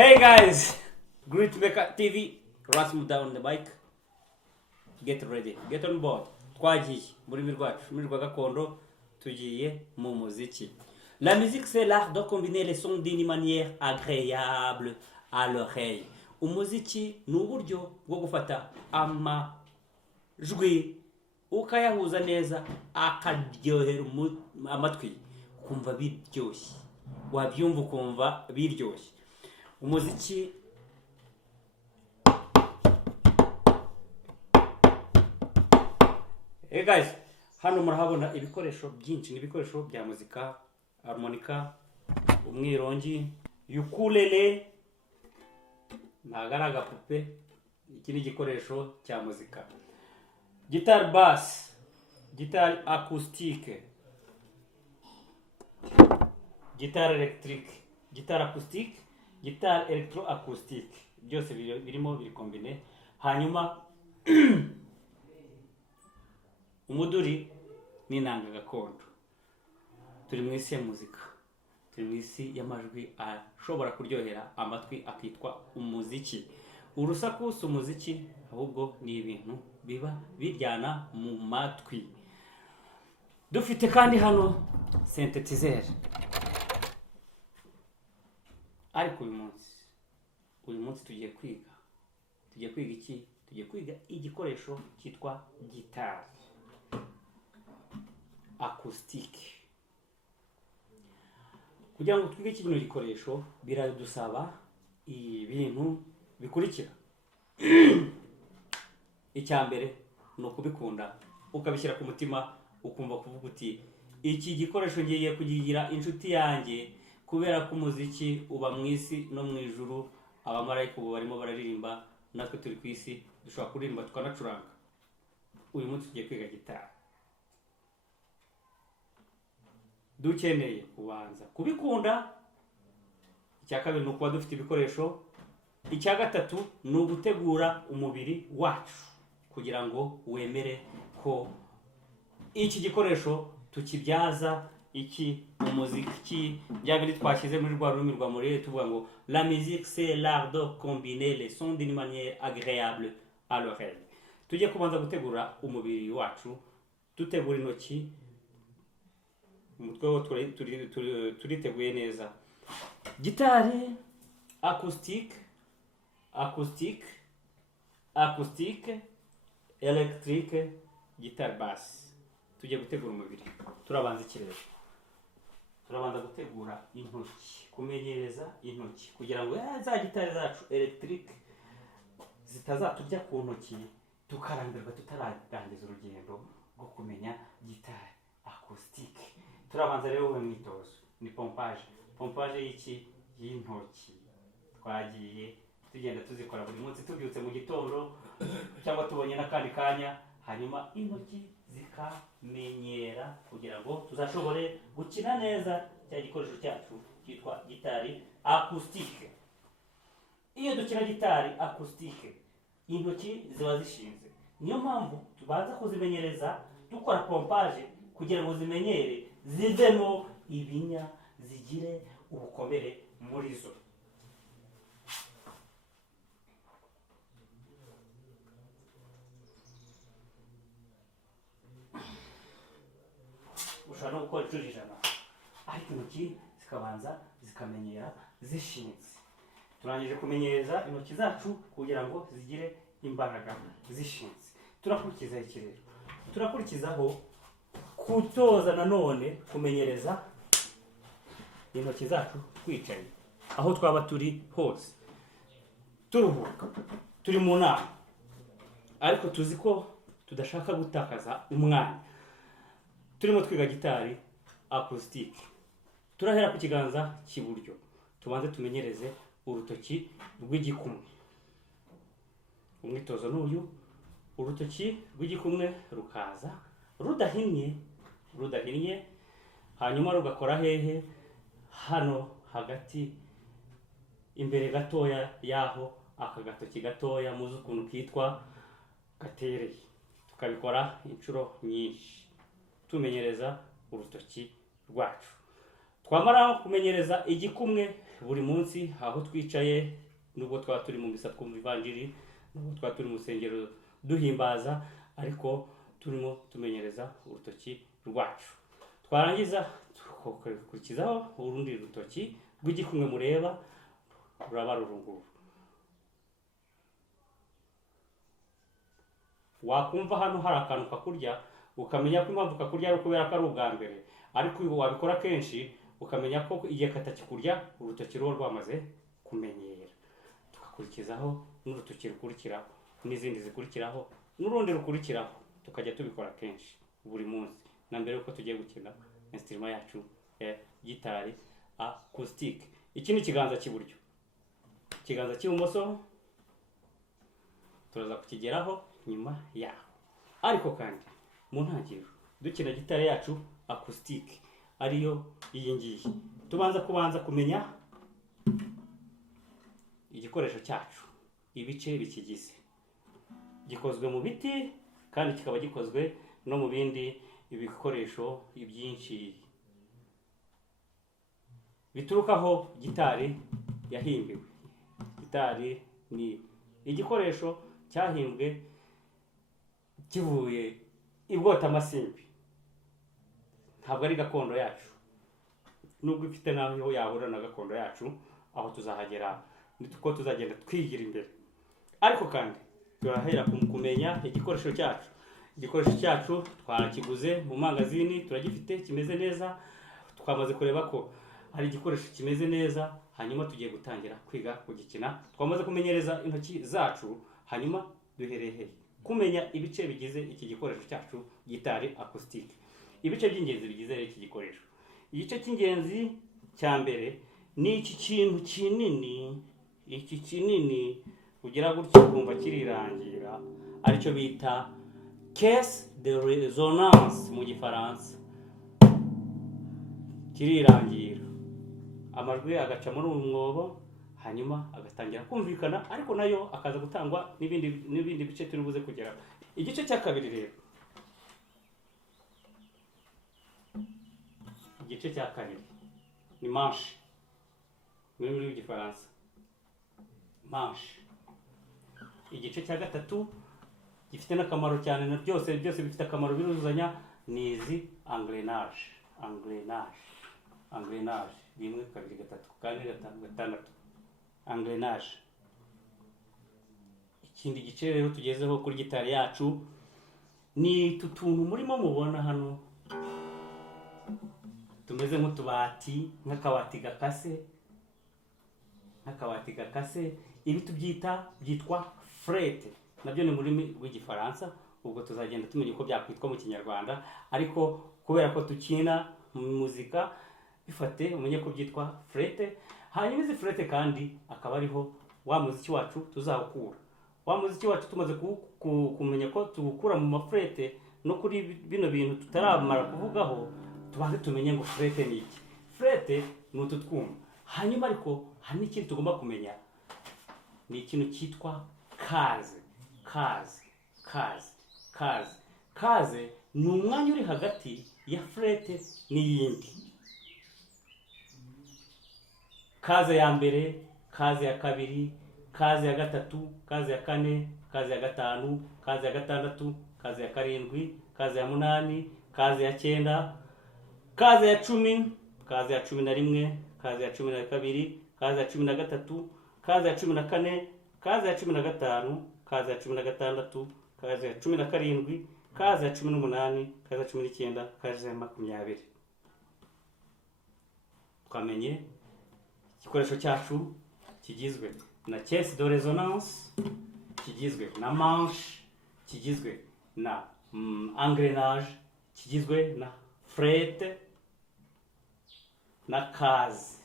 Hey guys, Great Mecca TV, Rasmus down on the bike. Get ready, get on board. Twagiye muri mirwa gakondo tugiye mu muziki. La musique c'est l'art de combiner les sons d'une manière agréable à l'oreille. Umuziki ni uburyo bwo gufata amajwi ukayahuza neza akaryohera amatwi kumva biryoshye. Wabyumva ukumva biryoshye. Umuziki Hey guys, hano murahabona ibikoresho byinshi, n'ibikoresho bya muzika, harmonica, umwirongi, ukulele, nagaraga pupe, iki ni igikoresho cya muzika. Guitar bass, guitar acoustique, guitar électrique, guitar acoustique, guitar electroacoustique, byose birimo kombine. Hanyuma umuduri n'inanga gakondo. Turi mu isi ya muzika, turi mu isi y'amajwi ashobora kuryohera amatwi akitwa umuziki. Urusaku si umuziki, ahubwo ni ibintu biba biryana mu matwi. Dufite kandi hano synthetizer. Ariko uyu munsi tugiye kwiga iki? Tugiye kwiga igikoresho cyitwa guitar acoustique. Kugira ngo twige iki gikoresho biradusaba ibintu bikurikira. Icyambere ni ukubikunda, ukabishyira ku mutima, ukumva kuvuga uti iki gikoresho ngiye kugigira inshuti yanjye, kubera ko umuziki uba mu isi no mu ijuru. Abamarayika ubu barimo bararirimba, natwe turi ku isi dushobora kuririmba tukanacuranga. Uyu munsi tugiye kwiga gitari. Dukeneye kubanza kubikunda. Icya kabiri ni ukuba dufite ibikoresho. Icya gatatu ni ugutegura umubiri wacu kugira ngo wemere ko iki gikoresho tukibyaza iki umuziki. Byabiri twashyize muri rwa rurimi rwa Murere tuvuga ngo la musique c'est l'art de combiner les sons d'une manière agréable à l'oreille. Tujye kubanza gutegura umubiri wacu, dutegura intoki, umutwe wo turiteguye neza. Gitari acoustique, électrique, guitar bass. Tujye gutegura umubiri. Turabanza ikirere. Turabanza gutegura intoki, kumenyereza intoki kugira ngo za gitari zacu electric zitazatujya ku ntoki tukarambirwa tutararangiza urugendo rwo kumenya gitari acoustique. Turabanza rero uwo mwitozo ni pompage y'intoki. Twagiye tugenda tuzikora buri munsi tubyutse mu gitondo cyangwa tubonye n'akandi kanya, hanyuma intoki zikamenyera kugira ngo tuzashobore gukina neza cya gikoresho cyacu cyitwa gitari acoustique. Iyo dukina gitari acoustique intoki ziba zishinze, niyo mpamvu tubanza kuzimenyereza dukora pompage kugira ngo zimenyere zivemo ibinya, zigire ubukomere muri zo. Ushobora no gukora inshuro ijana, ariko intoki zikabanza zikamenyera zishinze. Turangije kumenyereza intoki zacu kugira ngo zigire imbaraga zishinze. Turakurikiza iki rero? Turakurikizaho kutoza nanone kumenyereza intoki zacu twicaye, aho twaba turi hose, turuhuka, turi mu nama, ariko tuzi ko tudashaka gutakaza umwanya. Turimo twiga gitari acoustique. Turahera ku kiganza cy'iburyo, tubanze tumenyereze urutoki rw'igikumwe. Umwitozo n'uyu, urutoki rw'igikumwe rukaza rudahinnye, hanyuma rugakora hehe? Hano hagati, imbere gatoya yaho aka gatoki gatoya muzi ukuntu kitwa gatereye. Tukabikora inshuro nyinshi tumenyereza urutoki rwacu. Twamara kumenyereza igikumwe buri munsi aho twicaye, nubwo twaba turi mu misa twumva ivanjiri, nubwo twaba turi mu rusengero duhimbaza, ariko turimo tumenyereza urutoki rwacu. Twarangiza tukurikizaho urundi rutoki rw'igikumwe mureba ruraba rurunguru. Wakumva hano hari akantu kakurya, ukamenya ko impamvu kakurya ari ukubera ko ari ubwa mbere, ariko wabikora kenshi ukamenya ko igihe katakikurya urutoki ruba rwamaze kumenyera. Tukakurikizaho n'urutoki rukurikiraho, n'izindi zikurikiraho, n'urundi rukurikiraho, tukajya tubikora kenshi buri munsi, na mbere yuko tugiye gukina instrument yacu ya gitari acoustic. Iki ni ikiganza cy'iburyo. Ikiganza cy'ibumoso turaza kukigeraho nyuma yaho. Ariko kandi mu ntangiriro dukina gitari yacu acoustic ariyo iyi ngiyi, tubanza kumenya igikoresho cyacu, ibice bikigize. Gikozwe mu biti kandi kikaba gikozwe no mu bindi ibikoresho byinshi biturukaho gitari yahimbiwe. Gitari ni igikoresho cyahimbwe kivuye ibwotamasimbi, ntabwo ari gakondo yacu, nubwo ifite naho yahura na gakondo yacu, aho tuzahagera nituko tuzagenda twigira imbere. Ariko kandi turahera kumenya igikoresho cyacu. Igikoresho cyacu twarakiguze mu magazini, turagifite kimeze neza, twamaze kureba ko hari igikoresho kimeze neza, hanyuma tugiye gutangira kwiga kugikina. Twamaze kumenyereza intoki zacu, hanyuma duhereye kumenya ibice bigize iki gikoresho cyacu gitari acoustic. Ibice by'ingenzi bigize iki gikoresho. Igice cy'ingenzi cya mbere ni iki kintu kinini, iki kinini kugira gutyo kumva kirirangira, aricyo bita caisse de résonance mu gifaransa. Kirirangira, amajwi agaca muri uyu mwobo, hanyuma agatangira kumvikana, ariko nayo akaza gutangwa n'ibindi bice turi buze kugera. Igice cya kabiri rero, igice cya kabiri ni manche mu rurimi rw'igifaransa, manche. Igice cya gatatu gifite n'akamaro cyane, na byose bifite akamaro biruzuzanya, ni izi engrenage. Engrenage 1 2 3 4 5 6 engrenage. Ikindi gice rero tugezeho kuri gitari yacu ni tutuntu murimo mubona hano, tumeze nk'utubati, nk'akabati gakase. Ibi byitwa frette, nabyo ni mu rurimi rw'igifaransa. Ubwo tuzagenda tumenya uko byakwitwa mu kinyarwanda, ariko kubera ko tukina muzika, bifate umenye ko byitwa frette. Hanyuma izi frette kandi akaba ariho wa muziki wacu tuzawukura. Wa muziki wacu tumaze kumenya ko tuwukura mu mafrette, no kuri bino bintu tutaramara kuvugaho, tubanze tumenye ngo frette ni iki. Frette ni utu twuma. Hanyuma ariko hari n'ikindi tugomba kumenya, ni ikintu cyitwa kaze. Kaze ni umwanya uri hagati ya frette n'iyindi. Kaze ya mbere, kaze ya kabiri, kaze ya gatatu, kaze ya kane, kaze ya gatanu, kaze ya gatandatu, kaze ya karindwi, kaze ya munani, kaze ya cyenda, kaze ya cumi, kaze ya cumi na rimwe, kaze ya cumi na kabiri, kaze ya cumi na gatatu, kaze ya cumi na kane, kaze ya cumi na gatanu, kaze ya cumi na gatandatu, kaze ya cumi na karindwi, kaze ya cumi n'umunani, kaze ya cumi n'icyenda, kaze ya 20. Twamenye igikoresho cyacu kigizwe na caisse de résonance, kigizwe na manche, kigizwe na engrenage, kigizwe na frette na kaze.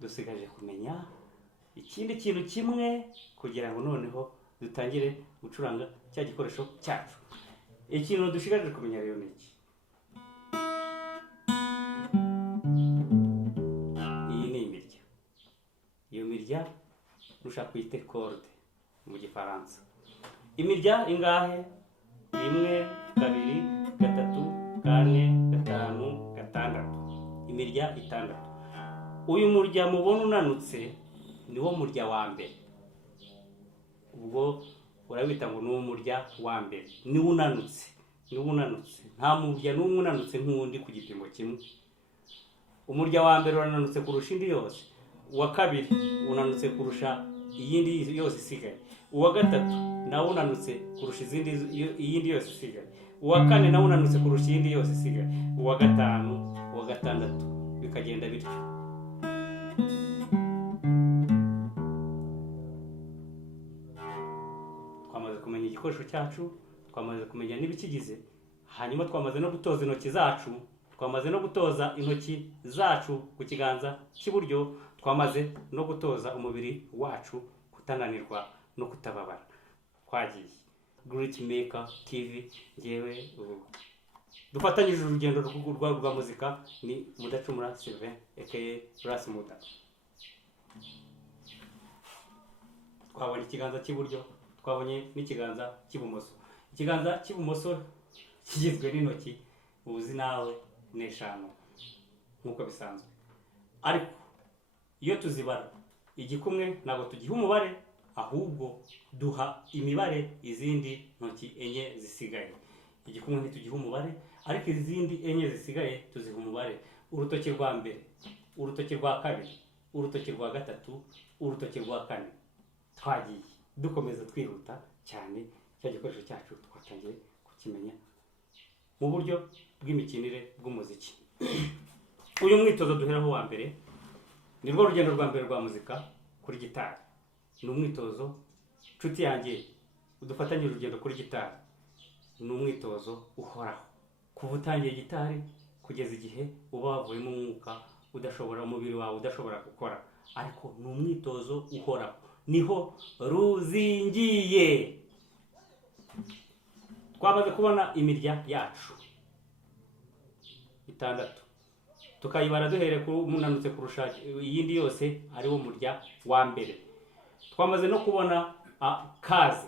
Dusigaje kumenya ikindi kintu kimwe kugira ngo noneho dutangire gucuranga cya gikoresho cyacu. Ikintu dushigaje kumenya rero ni iki. Iyi ni imirya. Iyo mirya rushaka kuyita corde mu gifaransa. Imirya ingahe? 1 2 3 4 5 6. imirya itandatu. Uyu murya mubona unanutse niwo murya wa mbere, ubwo urabita ngo ni umurya wa mbere, niwo unanutse, nta murya n'umwe unanutse nk'uwundi ku gipimo kimwe. Umurya wa mbere urananutse kurusha indi yose, uwa kabiri unanutse kurusha iyindi yose isigaye, uwa gatatu nawo unanutse kurusha iyindi yose isigaye, uwa kane nawo unanutse kurusha iyindi yose isigaye, uwa gatanu, uwa gatandatu, bikagenda bityo. Twamaze kumenya igikoresho cyacu, twamaze kumenya n'ibikigize, hanyuma twamaze no gutoza intoki zacu, twamaze no gutoza intoki zacu ku kiganza cy'iburyo, twamaze no gutoza umubiri wacu kutananirwa no kutababara. Twagiye Great Maker TV, ngewe dufatanyije urugendo rwa muzika, ni Mudacumura Sylvain aka Ras Muda. Twabonye ikiganza cy'iburyo, twabonye n'ikiganza cy'ibumoso. Ikiganza cy'ibumoso kigizwe n'intoki uzi nawe n'eshanu nk'uko bisanzwe, ariko iyo tuzibara igikumwe ntabwo tugiha umubare, ahubwo duha imibare izindi ntoki enye zisigaye. Igikumwe ntitugiha umubare, ariko izindi enye zisigaye tuziha umubare. Urutoki rwa mbere, urutoki rwa kabiri, urutoki rwa gatatu, urutoki rwa kane. Twagiye dukomeza twihuta cyane, cya gikoresho cyacu twatangiye kukimenya mu buryo bw'imikinire bw'umuziki. Uyu mwitozo duheraho wa mbere ni rwo rugendo rwa mbere rwa muzika kuri gitari. Ni umwitozo nshuti yanjye udufatanye urugendo kuri gitari, ni umwitozo uhoraho kuva utangiye gitari kugeza igihe uba wavuyemo umwuka udashobora, umubiri wawe udashobora gukora, ariko ni umwitozo uhoraho, niho ruzingiye. Twamaze kubona imirya yacu itandatu, tukayibara duhereye ku munanutse kurusha iyindi yose, ariwo murya wa mbere. Twamaze no kubona kaze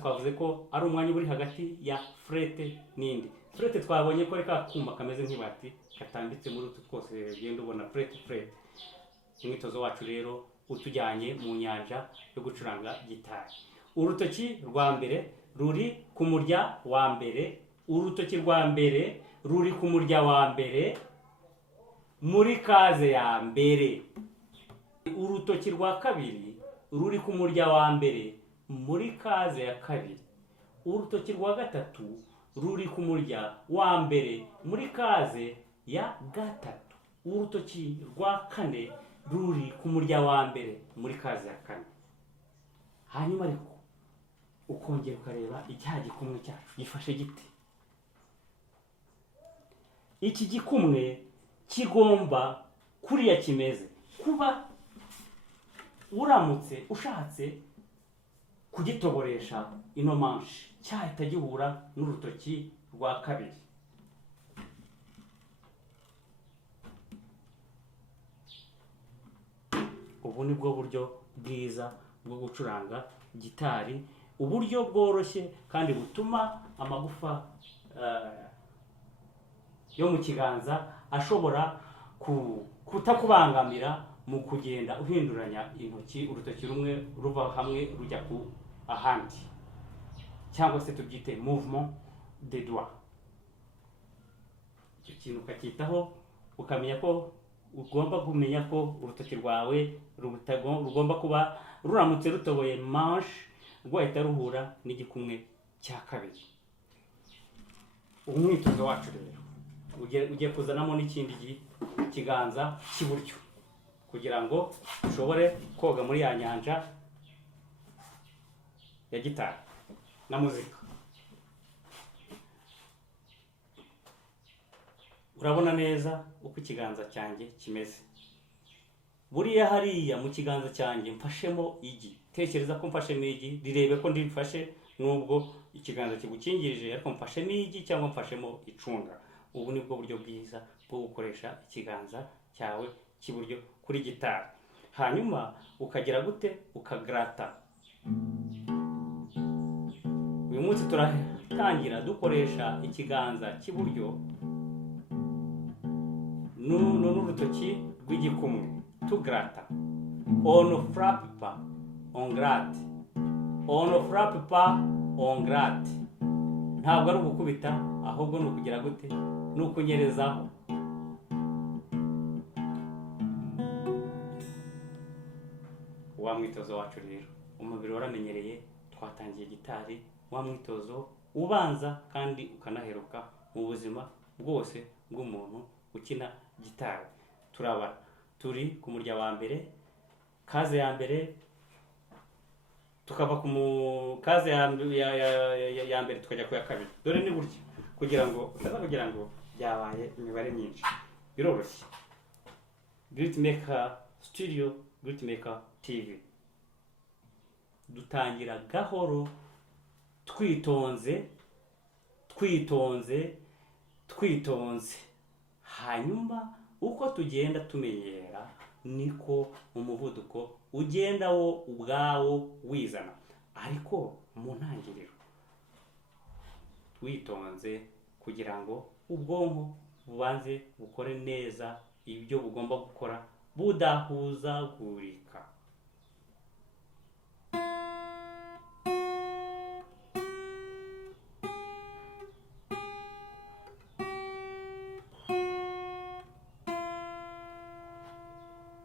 twavuze ko ari umwanya uri hagati ya frete n'indi. Frete twabonye ko ari ka kuma kameze nk'ibati katambitse muri utu twose ugenda ubona frete. Umwitozo wacu rero utujyanye mu nyanja yo gucuranga gitari. Urutoki rwa mbere ruri ku murya wa mbere, urutoki rwa mbere ruri ku murya wa mbere muri kaze ya mbere. Urutoki rwa kabiri ruri ku murya wa mbere muri kaze ya kabiri. Urutoki rwa gatatu ruri ku murya wa mbere muri kaze ya gatatu. Urutoki rwa kane ruri ku murya wa mbere muri kaze ya kane. Hanyuma ariko ukongera ukareba icya gikumwe cyacu gifashe gite. Iki gikumwe kigomba kuriya kimeze, kuba uramutse ushatse kugitoboresha ino manshi cyahita gihura n'urutoki rwa kabiri. Ubu ni bwo buryo bwiza bwo gucuranga gitari, uburyo bworoshye kandi butuma amagufa yo mu kiganza ashobora kutakubangamira mu kugenda uhinduranya intoki, urutoki rumwe ruva hamwe rujya ku ahandi, cyangwa se tubyite mouvement des doigts. Icyo kintu ukacyitaho, ukamenya ko ugomba kumenya ko urutoki rwawe rugomba kuba ruramutse rutoboye manche rwahita ruhura n'igikumwe cya kabiri. Umwitozo wacu rero ugiye kuzanamo n'ikindi kiganza cy'iburyo kugira ngo ushobore koga muri ya nyanja ya gitari na muzika. Urabona neza uko ikiganza cyanjye kimeze. Buriya hariya mu kiganza cyanjye mfashemo igi. Tekereza ko mfashemo igi, rirebe ko ndifashe nubwo ikiganza kigukingirije, ariko mfashemo igi cyangwa mfashemo icunga. Ubu ni bwo buryo bwiza bwo gukoresha ikiganza cyawe cy'iburyo kuri gitari. Hanyuma ukagira gute? Ukagrata. Uyu munsi turatangira dukoresha ikiganza cy'iburyo runo n'urutoki rw'igikumwe, tugrata. On frappe pas, on gratte. On frappe pas, on gratte. Ntabwo ari ugukubita, ahubwo ni ukugira gute? Ni ukunyerezaho. Wa mwitozo wacu rero, umubiri waramenyereye, twatangiye gitari, wa mwitozo ubanza kandi ukanaheruka mu buzima bwose bw'umuntu ukina gitari. Turabara, turi ku murya wa mbere, kaze ya mbere, tukava ku kaze ya mbere tukajya ku ya kabiri. Dore ni buryo kugira ngo byabaye imibare myinshi, biroroshye. Gritmaker Studio, Gritmaker TV. Dutangira gahoro, twitonze, hanyuma uko tugenda tumenyera niko umuvuduko ugenda wo ubwawo wizana. Ariko mu ntangiriro twitonze kugira ngo ubwonko bubanze bukore neza ibyo bugomba gukora budahuzagurika.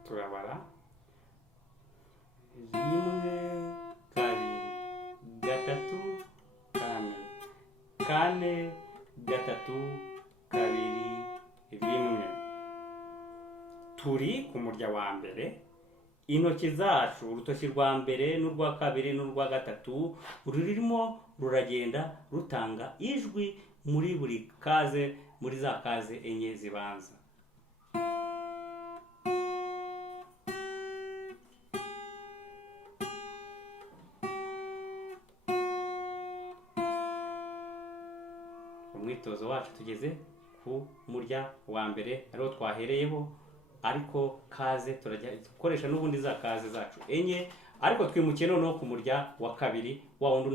Turabara 1, 2, 3, 4, 4, 3, 2, 1. Turi ku murya wa mbere, intoki zacu urutoki rwa mbere n'urwa kabiri n'urwa gatatu rurimo ruragenda rutanga ijwi muri buri kaze, muri za kaze enye zibanza. Umwitozo wacu tugeze ku murya wa mbere, ariho twahereyeho, ariko kaze turajya gukoresha n'ubundi za kaze zacu enye, ariko twimukiye noneho ku murya wa kabiri, wa wundi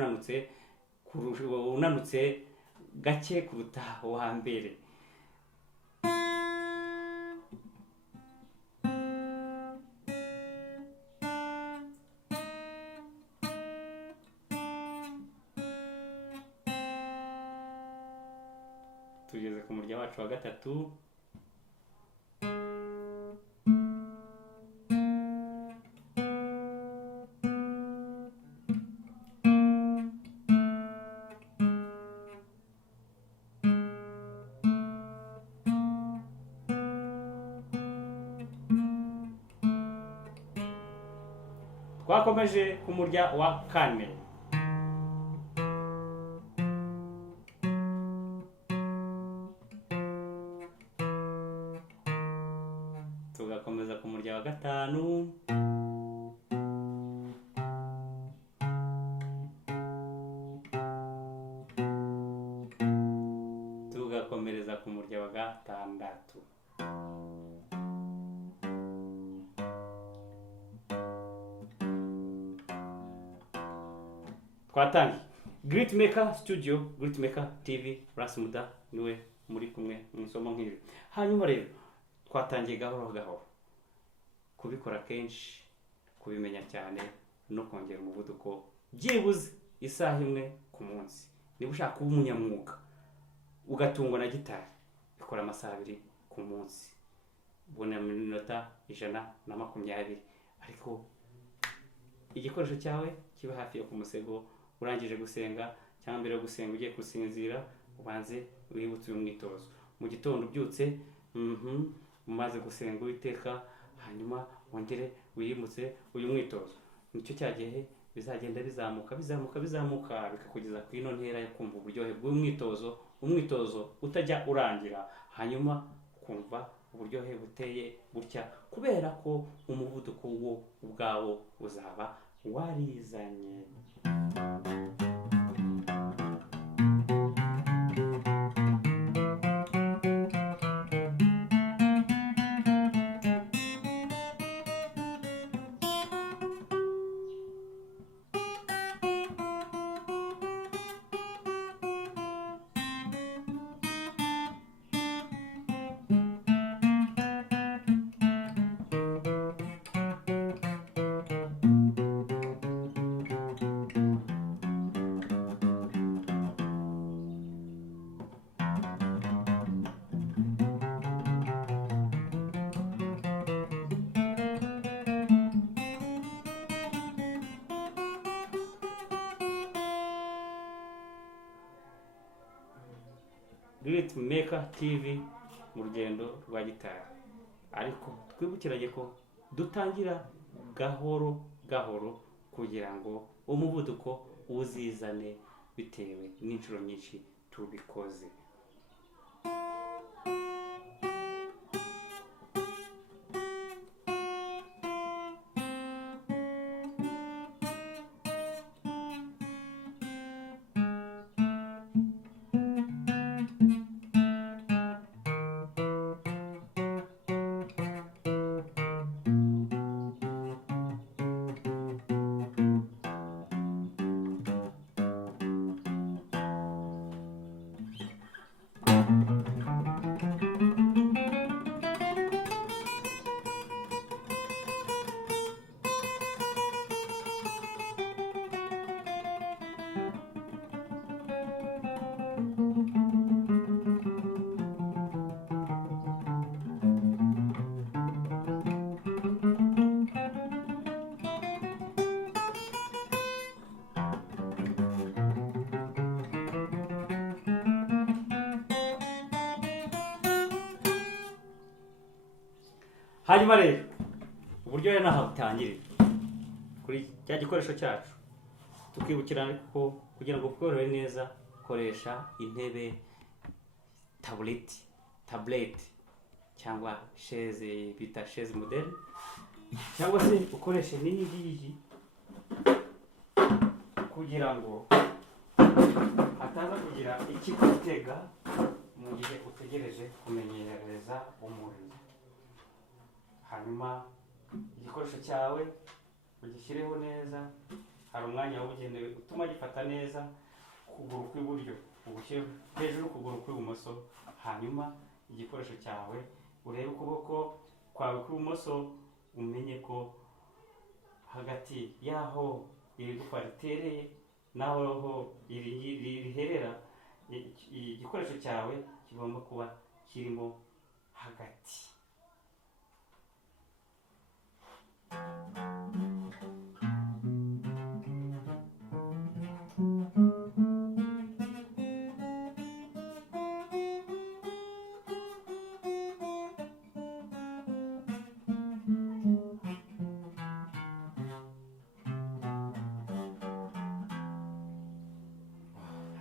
unanutse gake kuruta wa mbere. Tugeze ku murya wacu wa gatatu, twakomeje ku murya wa kane. Tugakomeza ku murya wa gatanu. Tugakomereza ku murya wa gatandatu. Twatangiye. Gritmaker Studio, Gritmaker TV, Rasmuda niwe muri kumwe mu isomo nk'iri. Hanyuma rero twatangiye gahoro gahoro kubikora kenshi, kubimenya cyane no kongera umuvuduko byibuze isaha imwe ku munsi. Niba ushaka kuba umunyamwuga ugatungwa na gitari, ikora amasaha 2 ku munsi, ubona minota 120, ariko igikoresho cyawe kiba hafi yo ku musego. Urangije gusenga cyangwa mbere yo gusenga ugiye gusinzira, ubanze wibutse uyu mwitozo. Mu gitondo ubyutse, umaze gusenga Uwiteka, hanyuma wongere wiyimutse uyu mwitozo. Nicyo cyagihe bizagenda bizamuka bikakugeza ku ino ntera yo kumva uburyohe bw'umwitozo, umwitozo utajya urangira, hanyuma kumva uburyohe buteye gutya, kubera ko umuvuduko wo ubwawo uzaba warizanye. Great Maker TV mu rugendo rwa gitari, ariko twibukiranye ko dutangira gahoro gahoro kugira ngo umuvuduko uzizane bitewe n'inshuro nyinshi tubikoze. Hanyuma rero uburyo naho butangirira kuri cya gikoresho cyacu, tukibukirana ko kugira ngo bworohe neza koresha intebe, tablet cyangwa chaise bita chaise moderne, cyangwa se ukoreshe nini ngiyi kugira ngo hataza kugira ikigutega mu gihe utegereje kumenyereza umuriro. Hanyuma igikoresho cyawe ugishyireho neza, hari umwanya wabugenewe utuma gifata neza, ukuguru kw'iburyo ugushyire hejuru ukuguru kw'ibumoso, hanyuma igikoresho cyawe urebe ukuboko kwawe kw'ibumoso, umenye ko hagati y'aho iri gufa ritereye n'aho riherera igikoresho cyawe kigomba kuba kirimo hagati.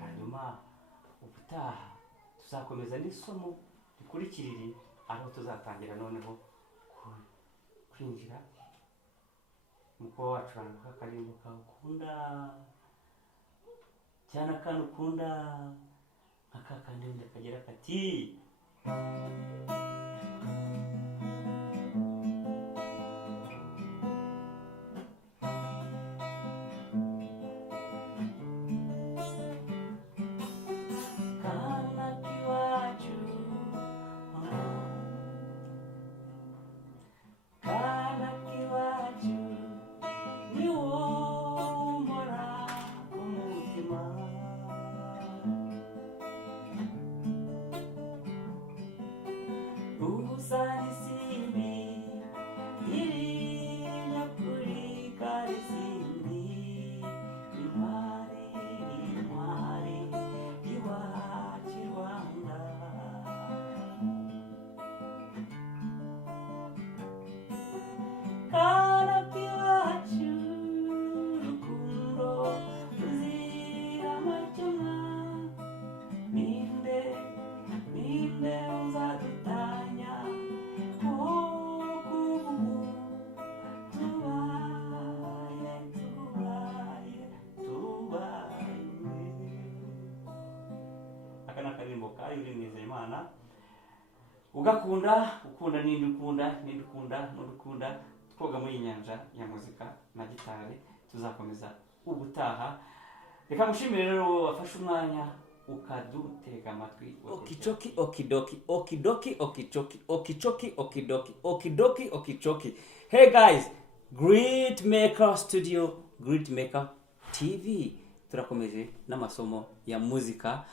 Hanyuma ubutaha tuzakomeza n'isomo rikurikirira, aho tuzatangira noneho kwinjira mu kuba wacuranga akaririmbo kawe ukunda cyane, akantu ukunda nka kandi wenda kagira kati ugakunda ukunda n'udukunda twoga muri inyanja ya muzika na gitari. Tuzakomeza ubutaha. Reka mushimire rero wafashe umwanya ukadutega amatwi. Okichoki okidoki okidoki okichoki okichoki okidoki okidoki okichoki. Hey guys, Great Maker Studio, Great Maker TV. Turakomeje n'amasomo ya muzika.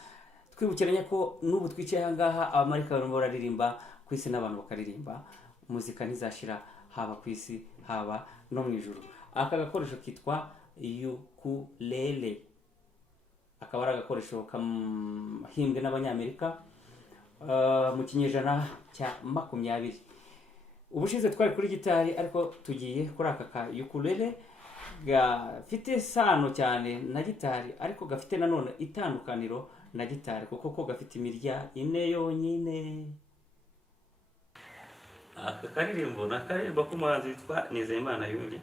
Twibukiranye ko n'ubu twicaye ahangaha abamarika barimo bararirimba ku isi n'abantu bakaririmba, muzika ntizashira haba ku isi haba no mu ijuru. Aka gakoresho kitwa ukulele, akaba ari agakoresho kahimbwe n'abanyamerika mu kinyejana cya 20. Ubushize twari kuri gitari ariko tugiye kuri aka ka ukulele gafite sano cyane na gitari ariko gafite nanone itandukaniro na gitari kuko ko gafite imirya ine yonyine. Aka karirimbo n'akaririmbo k'umuhanzi witwa Nizeyimana Yuri.